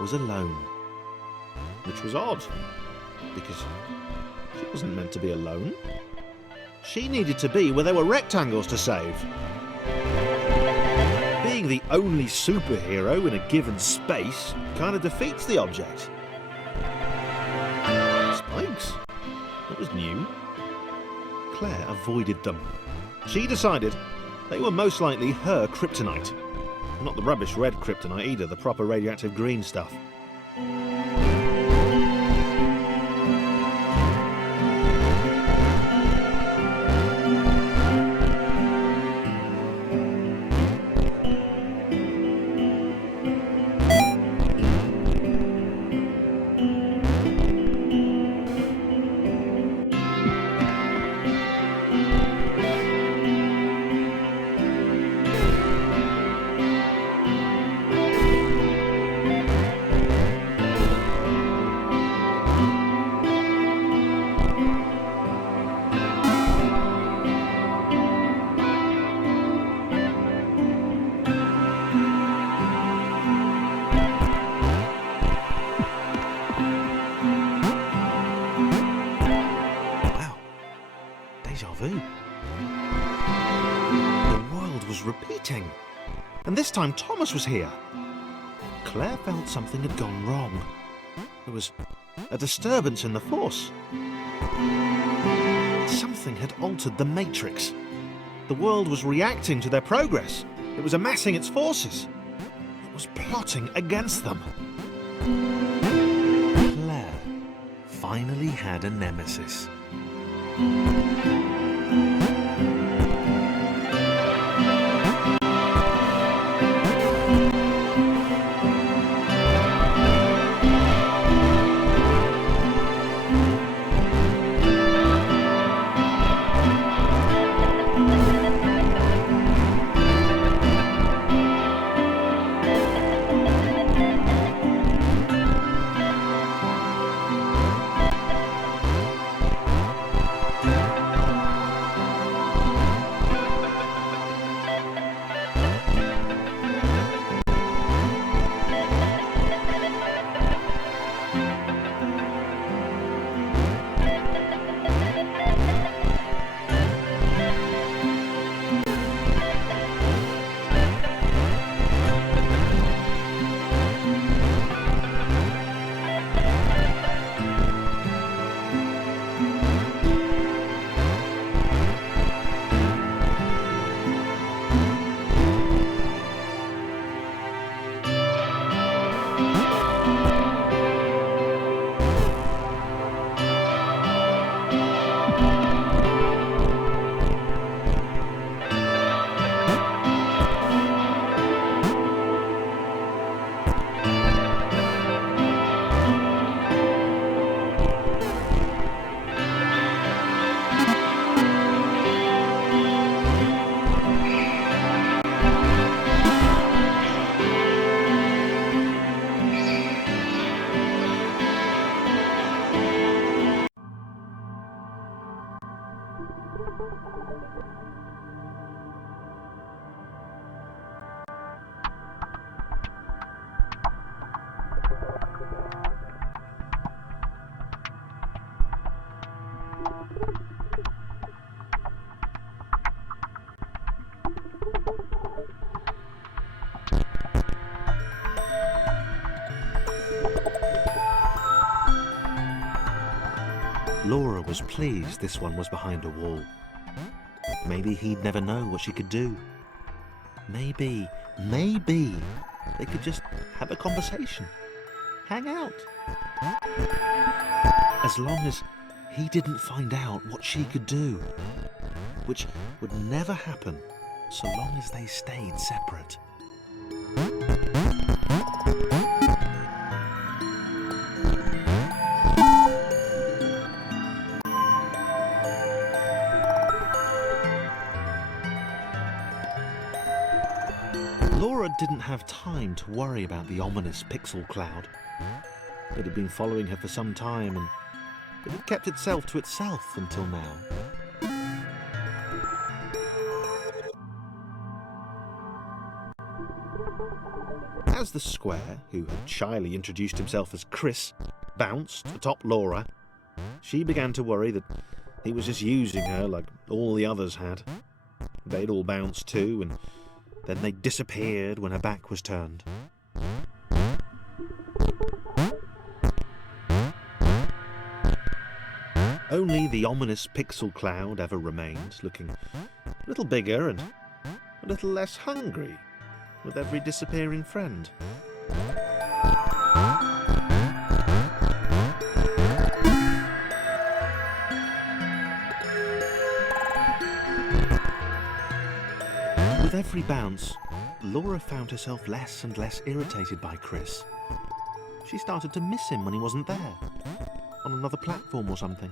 Was alone, which was odd, because she wasn't meant to be alone. She needed to be where there were rectangles to save. Being the only superhero in a given space kind of defeats the object. Spikes? That was new. Claire avoided them. She decided they were most likely her kryptonite. Not the rubbish red kryptonite either, the proper radioactive green stuff. The world was repeating, and this time Thomas was here. Claire felt something had gone wrong. There was a disturbance in the force. Something had altered the matrix. The world was reacting to their progress. It was amassing its forces. It was plotting against them. Claire finally had a nemesis. Laura was pleased this one was behind a wall. Maybe he'd never know what she could do. Maybe they could just have a conversation. Hang out. As long as he didn't find out what she could do. Which would never happen so long as they stayed separate. Laura didn't have time to worry about the ominous pixel cloud. It had been following her for some time, and it had kept itself to itself until now. As the square, who had shyly introduced himself as Chris, bounced atop Laura, she began to worry that he was just using her like all the others had. They'd all bounced too, and then they disappeared when her back was turned. Only the ominous pixel cloud ever remained, looking a little bigger and a little less hungry with every disappearing friend. With every bounce, Laura found herself less and less irritated by Chris. She started to miss him when he wasn't there, on another platform or something.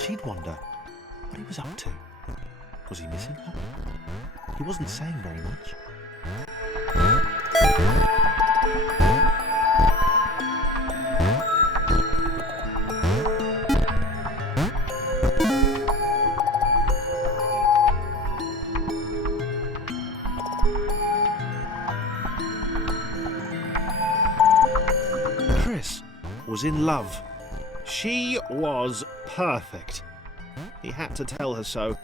She'd wonder what he was up to. Was he missing her? He wasn't saying very much. Chris was in love. She was perfect. He had to tell her so.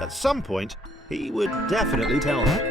At some point, he would definitely tell her.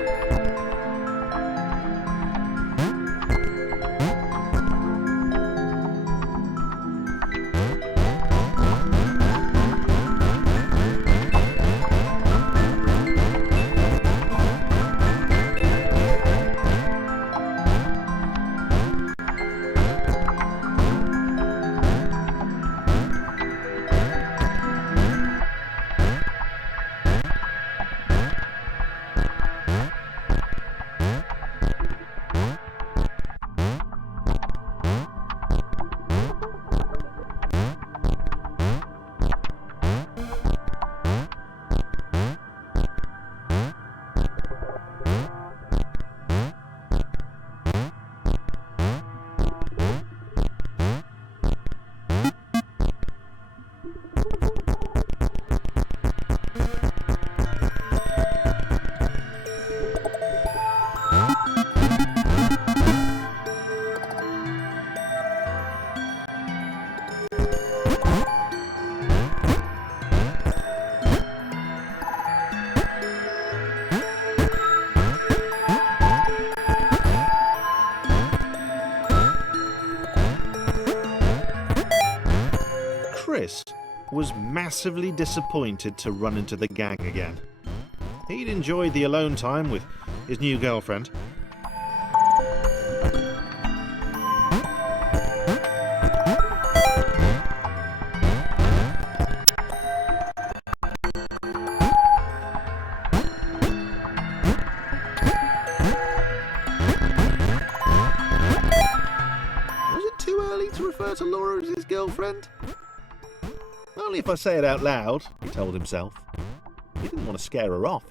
Chris was massively disappointed to run into the gang again. He'd enjoyed the alone time with his new girlfriend. Was it too early to refer to Laura as his girlfriend? Only if I say it out loud, he told himself. He didn't want to scare her off.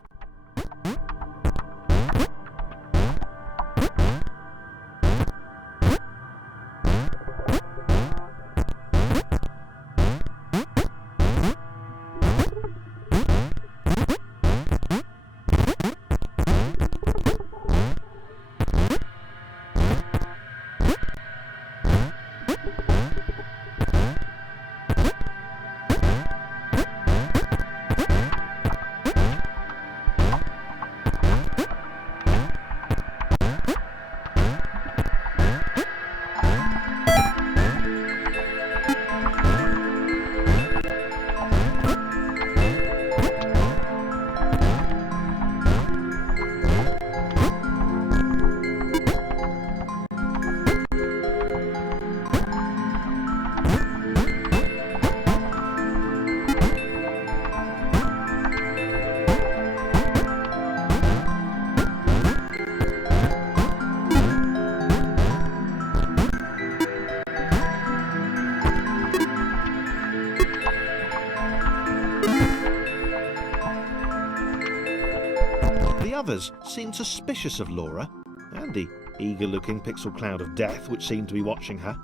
The others seemed suspicious of Laura, and the eager-looking pixel cloud of death which seemed to be watching her.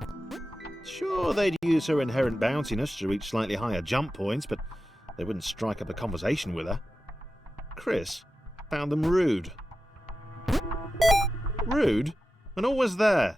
Sure, they'd use her inherent bounciness to reach slightly higher jump points, but they wouldn't strike up a conversation with her. Chris found them rude. Rude? And always there.